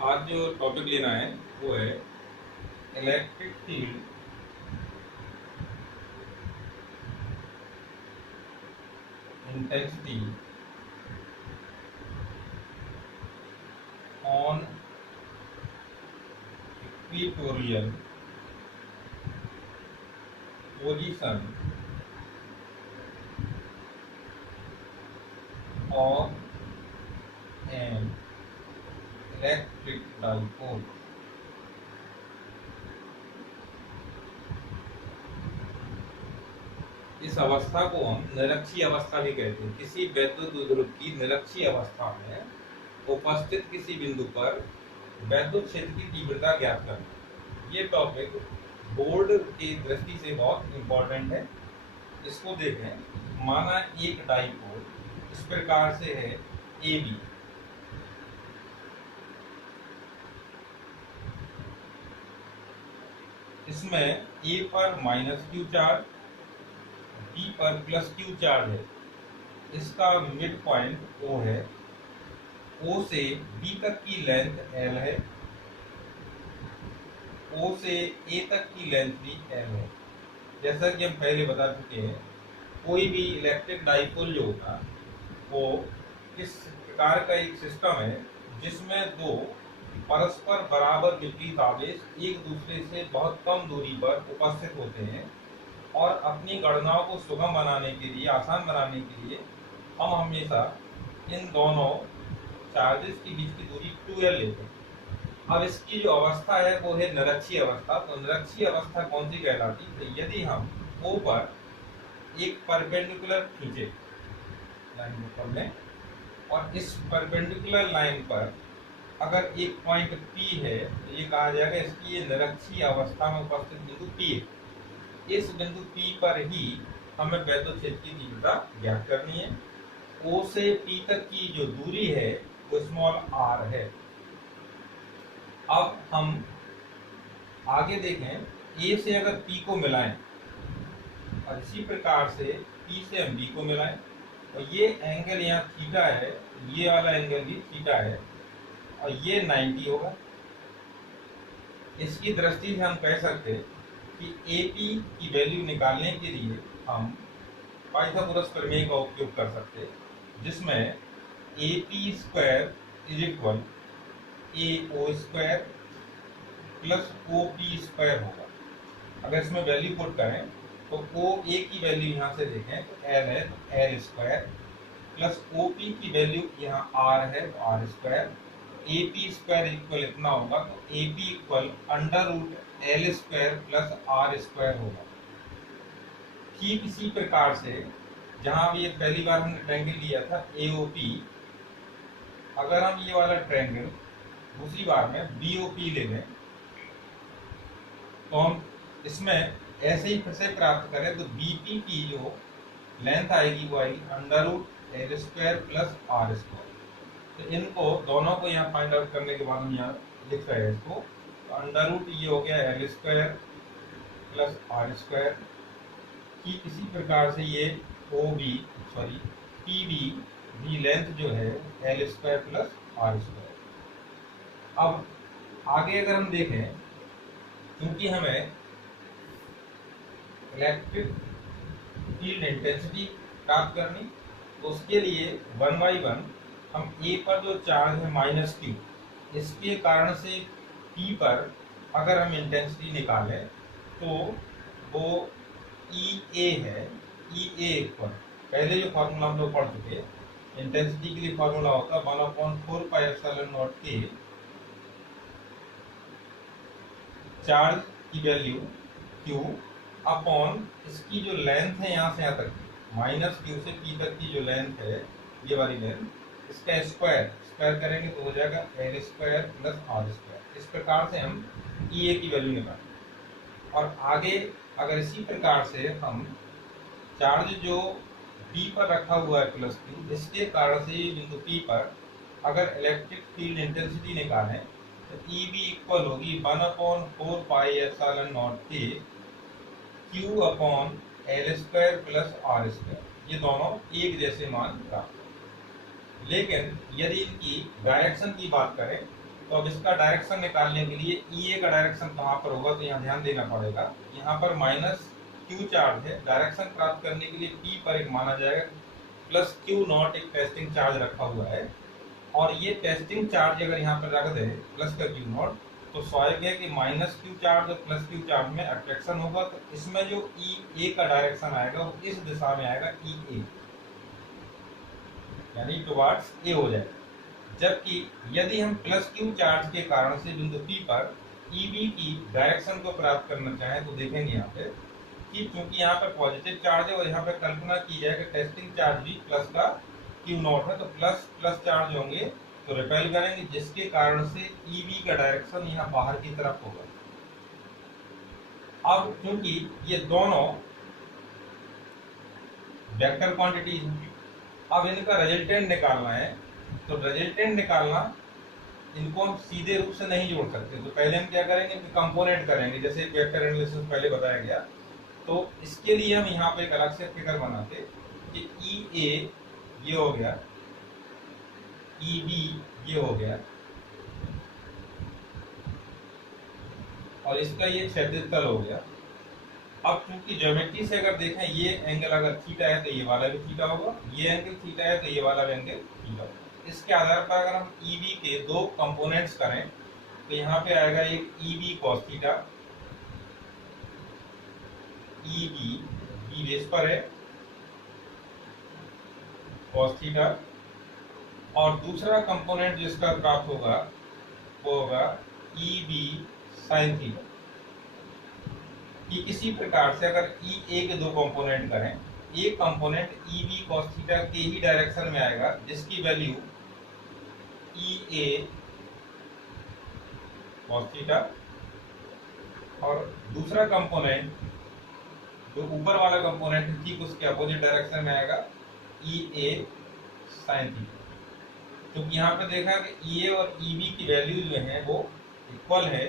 आज जो टॉपिक लेना है वो है electric field intensity on equatorial position और एन इलेक्ट्रिक डाइपोल। इस अवस्था को हम निरक्षीय अवस्था भी कहते हैं। किसी वैद्युत ध्रुव की निरक्षीय अवस्था में उपस्थित किसी बिंदु पर वैद्युत क्षेत्र की तीव्रता ज्ञात करना। ये टॉपिक बोर्ड की दृष्टि से बहुत इंपॉर्टेंट है। इसको देखें, माना एक डाइपोल इस प्रकार से है ए बी। इसमें ए पर माइनस क्यू चार्ज, बी पर प्लस क्यू चार्ज है। इसका मिड पॉइंट ओ है। ओ से बी तक की लेंथ एल है। ओ से ए तक की लेंथ भी एल है। जैसा कि हम पहले बता चुके हैं, कोई भी इलेक्ट्रिक डाइपोल जो होगा वो इस प्रकार का एक सिस्टम है जिसमें दो परस्पर बराबर विपरीत आवेश एक दूसरे से बहुत कम दूरी पर उपस्थित होते हैं और अपनी गणनाओं को सुगम बनाने के लिए, आसान बनाने के लिए हम हमेशा इन दोनों चार्जेस के बीच की दूरी 2l लेते हैं। अब इसकी जो अवस्था है वो है निरक्षीय अवस्था। तो निरक्षीय अवस्था कौन सी कहलाती है? तो यदि हम O पर एक परपेंडिकुलर खींचे, लाइन पकड़ लें, और इस परपेंडिकुलर लाइन पर अगर एक पॉइंट P है तो ये कहा जाएगा इसकी ये निरक्षीय अवस्था में उपस्थित बिंदु P है। इस बिंदु P पर ही हमें वैद्युत क्षेत्र की तीव्रता ज्ञात करनी है। O से P तक की जो दूरी है वो स्मॉल r है। अब हम आगे देखें, A से अगर P को मिलाएं और इसी प्रकार से P से हम B को मिलाएं, और ये एंगल यहाँ थीटा है, ये वाला एंगल भी थीटा है और ये 90 होगा। इसकी दृष्टि से हम कह सकते हैं कि AP की वैल्यू निकालने के लिए हम पाइथागोरस प्रमेय का उपयोग कर सकते हैं, जिसमें AP square is equal AO square plus OP square होगा। अगर इसमें वैल्यू पुट करें तो OA की वैल्यू यहाँ से देखें तो L है, तो L स्क्वायर प्लस OP की वैल्यू यहाँ R है तो R square. AP square equal इतना होगा तो AP equal under root L square plus R square होगा। ठीक इसी प्रकार से जहां भी ये पहली बार हमने ट्रायंगल लिया था AOP, अगर हम ये वाला ट्रायंगल दूसरी बार में BOP ले लें तो हम इसमें ऐसे ही फिर से प्राप्त करें तो BP की जो लेंथ आएगी वो आएगी under root L square plus R square. तो इनको दोनों को यहाँ फाइंड आउट करने के बाद हम यहाँ लिख रहे हैं इसको, तो अंडर रूट ये हो गया L square plus R square. ठीक इसी प्रकार से ये PB भी लेंथ जो है L square plus R square. अब आगे अगर हम देखें, क्योंकि हमें इलेक्ट्रिक फील्ड इंटेंसिटी प्राप्त करनी, तो उसके लिए 1 by 1 हम A पर जो चार्ज है माइनस Q, इसके कारण से P पर अगर हम इंटेंसिटी निकालें तो वो EA है। EA इक्वल पहले जो फॉर्मूला हम लोग पढ़ चुके हैं, इंटेंसिटी के लिए फॉर्मूला होता है 1/4πε0 K, चार्ज की वैल्यू Q अपॉन इसकी जो लेंथ है यहाँ से यहाँ तक माइनस Q से P तक की जो लेंथ है, ये वाली लेंथ, इसका स्क्वायर करेंगे तो हो जाएगा L square plus R square. इस प्रकार से हम EA की वैल्यू निकालें। और आगे अगर इसी प्रकार से हम चार्ज जो P पर रखा हुआ है प्लस Q, इसके कारण से बिंदु P पर अगर इलेक्ट्रिक फील्ड इंटेंसिटी निकालें तो EB इक्वल होगी 1/4πε0 K Q upon L square plus R square. ये दोनों एक जैसे मान प्राप्त। लेकिन यदि इनकी डायरेक्शन की बात करें तो अब इसका डायरेक्शन निकालने के लिए ई का डायरेक्शन कहाँ पर होगा, तो यहाँ ध्यान देना पड़ेगा। यहाँ पर माइनस क्यू चार्ज है, डायरेक्शन प्राप्त करने के लिए पी पर एक माना जाएगा प्लस क्यू नॉट एक टेस्टिंग चार्ज रखा हुआ है, और ये टेस्टिंग चार्ज अगर यहाँ पर रख दे प्लस का क्यू नॉट, तो स्वाभाविक है कि माइनस क्यू चार्ज और प्लस क्यू चार्ज में अट्रैक्शन होगा, तो इसमें जो ई ए का डायरेक्शन आएगा वो इस दिशा में आएगा, ई ए यानी टुवार्ड्स ए हो जाएगा। जबकि यदि हम प्लस क्यू चार्ज के कारण से बिंदु पी पर ई बी की डायरेक्शन को प्राप्त करना चाहें, तो देखेंगे यहाँ पे कि चूंकि यहाँ पे पॉजिटिव चार्ज है और यहाँ पे कल्पना की जाए कि टेस्टिंग चार्ज भी प्लस का क्यू नॉट है, तो प्लस प्लस चार्ज होंगे तो रिपेल करेंगे, जिसके कारण से ई बी का डायरेक्शन यहाँ बाहर की तरफ होगा। अब क्योंकि ये दोनों वेक्टर क्वांटिटीज हैं, अब इनका रिजल्टेंट निकालना है, तो रिजल्टेंट निकालना इनको हम सीधे रूप से नहीं जोड़ सकते, तो पहले हम क्या करेंगे कि कंपोनेंट करेंगे, जैसे वेक्टर एनालिसिस पहले बताया गया। तो इसके लिए हम यहाँ पे एक अलग से फिगर बनाते कि ई ए ये हो गया, ई बी ये हो गया, और इसका ये क्षैतिज तल हो गया। अब क्योंकि ज्योमेट्री से अगर देखें ये एंगल अगर थीटा है तो ये वाला भी थीटा होगा, ये एंगल थीटा है तो ये वाला भी एंगल थीटा होगा। इसके आधार पर अगर हम ई बी के दो कंपोनेंट्स करें, तो यहाँ पे आएगा एक E B cos theta, E B base पर है कॉस थीटा, और दूसरा कंपोनेंट जिसका प्राप्त होगा वो होगा ई बी साइन थीटा। कि इसी प्रकार से अगर ई ए के दो कंपोनेंट करें, एक component E B cos theta के ही डायरेक्शन में आएगा, जिसकी value E A cos theta, और दूसरा कंपोनेंट जो ऊपर वाला कंपोनेंट ठीक उसके अपोजिट डायरेक्शन में आएगा, ई ए साइन थीटा। क्योंकि यहाँ पे देखा कि ई ए और ई बी की वैल्यू जो है वो इक्वल है,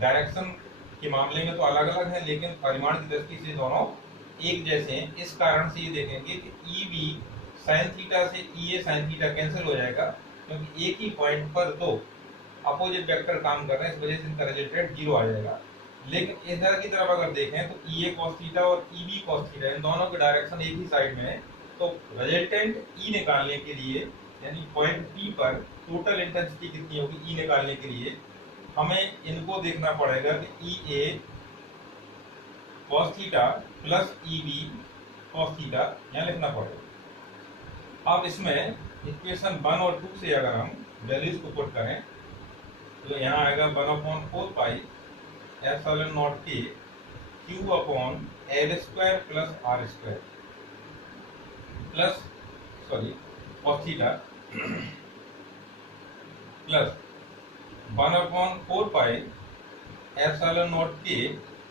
डायरेक्शन के मामले में तो अलग अलग है लेकिन परिमाण की दृष्टि से दोनों एक जैसे हैं। इस कारण से ये देखेंगे कि ई बी साइन थीटा से ई ए साइन थीटा कैंसिल हो जाएगा, क्योंकि एक ही पॉइंट पर दो अपोजिट वेक्टर काम कर रहे हैं, इस वजह से इनका रिजल्टेंट 0 आ जाएगा। लेकिन इधर की तरफ अगर देखें तो ई ए कॉस थीटा और ई बी कॉस थीटा इन दोनों के डायरेक्शन एक ही साइड में है, तो रिजल्टेंट ई निकालने के लिए यानी पॉइंट पी पर टोटल इंटेंसिटी कितनी होगी ई निकालने के लिए हमें इनको देखना पड़ेगा कि E A cos theta plus E B cos theta यहाँ लिखना पड़ेगा। अब इसमें इक्वेशन 1 और 2 से अगर हम वैल्यूज को पुट करें तो यहाँ आएगा 1/4 पाई एप्सिलॉन नॉट के q upon L square plus R square plus cos theta plus 1/4 pi epsilon naught के,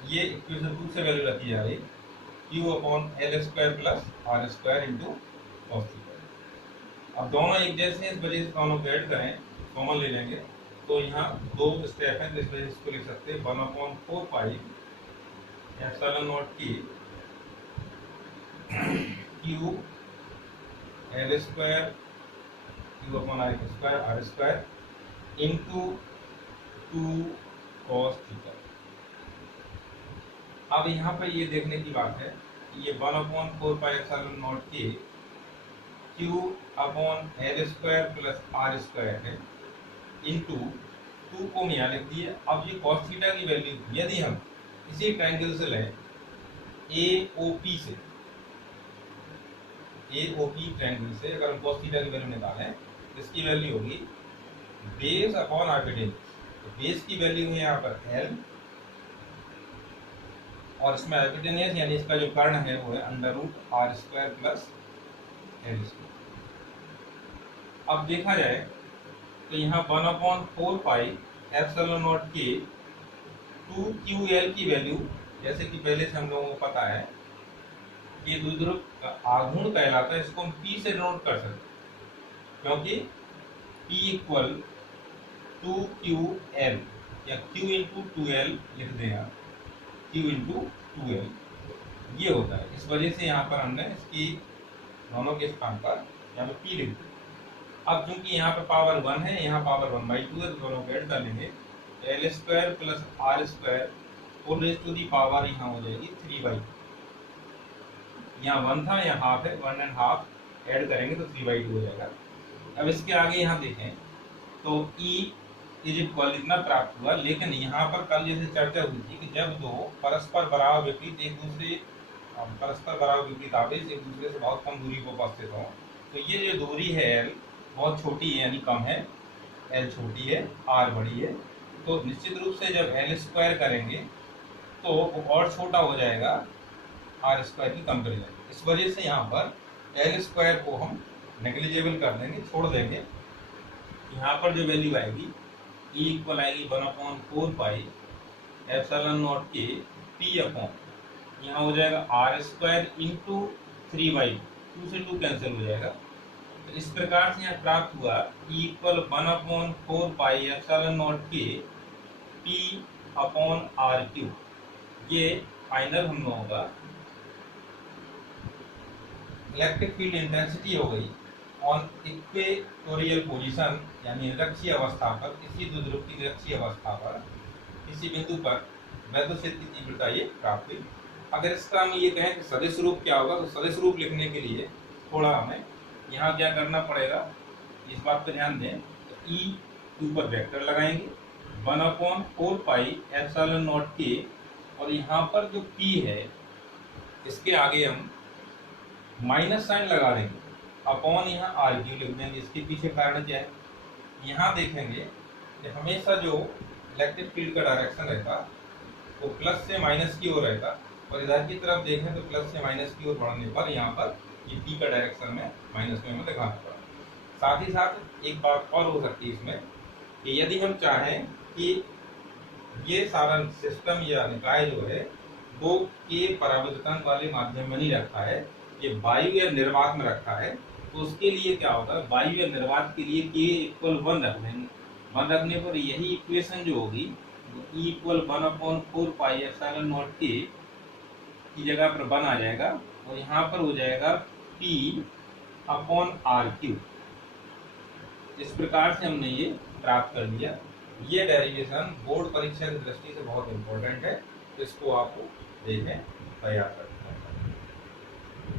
ये इक्वेशन 2 से वैल्यू रखी जा रही, q upon L square plus R square into cos theta. अब दोनों एक जैसे हैं, इस वजह से दोनों को ऐड करें, कॉमन ले लेंगे, तो यहाँ 2 स्टेप हैं, तो इस वजह से इसको लिख सकते हैं 1/4 पाई एप्सिलॉन नॉट के q L square q upon R square into 2 cos theta. अब यहाँ पर ये देखने की बात है कि ये 1/4 पाई एप्सिलॉन नॉट के q upon L square plus R square है इंटू 2 को हम यहाँ लिख दिए। अब ये कॉस थीटा की वैल्यू यदि हम इसी ट्रायंगल से लें AOP से, AOP ट्रायंगल से अगर हम कॉस थीटा की वैल्यू निकालें, इसकी वैल्यू होगी बेस अपॉन हाइपोटेन्यूज। तो बेस की वैल्यू है यहाँ पर L, और इसमें हाइपोटेन्यूज यानी इसका जो कर्ण है वो है √r² प्लस L²। अब देखा जाए तो यहाँ 1/4 पाई एप्सिलॉन नॉट के 2QL की वैल्यू, जैसे कि पहले से हम लोगों को पता है कि द्विध्रुव आघूर्ण कहलाता है, इसको हम P से डिनोट कर सकते हैं, क्योंकि P इक्वल 2QL या Q इंटू 2L लिख देगा, Q इंटू 2L ये होता है। इस वजह से यहाँ पर हमने इसकी दोनों के स्थान पर यहाँ पे P लिख दिया। अब चूंकि यहाँ पे पावर 1 है, यहाँ पावर 1/2 है, तो दोनों को ऐड कर लेंगे। L square plus R square whole raise to the power यहाँ हो जाएगी 3/2। यहाँ 1 था, यहाँ हाफ है, 1.5 ऐड करेंगे तो 3/2 हो जाएगा। अब इसके आगे यहाँ देखें तो E इज इक्वल इतना प्राप्त हुआ, लेकिन यहाँ पर कल जैसे चर्चा हुई थी कि जब दो परस्पर बराबर विपरीत एक दूसरे परस्पर बराबर विपरीत आवेश एक दूसरे से बहुत कम दूरी पर उपस्थित हो, तो ये जो दूरी है L बहुत छोटी है, यानी कम है, L छोटी है, R बड़ी है, तो निश्चित रूप से जब L स्क्वायर करेंगे तो वो और छोटा हो जाएगा R स्क्वायर की कंपेरिजन। इस वजह से यहाँ पर L स्क्वायर को हम नेग्लिजिबल कर देंगे, छोड़ देंगे। यहाँ पर जो वैल्यू आएगी E इक्वल आएगी 1/4 पाई एप्सिलॉन नॉट के P अपॉन, यहाँ हो जाएगा R स्क्वायर इंटू 3/2 से 2 कैंसिल हो जाएगा। तो इस प्रकार से यहाँ प्राप्त हुआ E equal 1/4 pi epsilon naught के P अपॉन R क्यूब। ये फाइनल हम लोगों का इलेक्ट्रिक फील्ड इंटेंसिटी हो गई ऑन इक्वेटोरियल पोजीशन, यानी निरक्षीय अवस्था पर, किसी द्विध्रुव की निरक्षीय अवस्था पर किसी बिंदु पर वैद्युत क्षेत्र की तीव्रता ये प्राप्त हुई। अगर इसका हम ये कहें कि सदिश रूप क्या होगा, तो सदिश रूप लिखने के लिए थोड़ा हमें यहाँ क्या करना पड़ेगा, इस बात पर ध्यान दें। तो ई के ऊपर वेक्टर लगाएंगे 1/4 पाई एप्सिलॉन नॉट के, और यहाँ पर जो पी है इसके आगे हम माइनस साइन लगा देंगे, अपॉन यहाँ आर क्यू लिख देंगे। इसके पीछे कारण क्या है, यहाँ देखेंगे कि हमेशा जो इलेक्ट्रिक फील्ड का डायरेक्शन रहता वो प्लस से माइनस की ओर रहता, और इधर की तरफ देखें तो प्लस से माइनस की ओर बढ़ने पर यहाँ पर ये पी का डायरेक्शन में माइनस में हमें दिखाना पड़ा। साथ ही साथ एक बात और हो सकती है इसमें कि यदि हम चाहें कि ये सारा सिस्टम या निकाय जो है वो के परावर्तन वाले माध्यम में नहीं रखा है, ये वायु या निर्वात में रखा है, तो उसके लिए क्या होगा, वायु या निर्वात के लिए के इक्वल 1 रख देंगे। 1 रखने पर यही इक्वेशन जो होगी E equal 1/4 pi epsilon naught के की जगह पर 1 आ जाएगा, और यहाँ पर हो जाएगा P अपॉन R क्यूब। इस प्रकार से हमने ये प्राप्त कर लिया। ये डेरिवेशन बोर्ड परीक्षा की दृष्टि से बहुत इंपॉर्टेंट है, तो इसको आपको देखें, तैयार करें।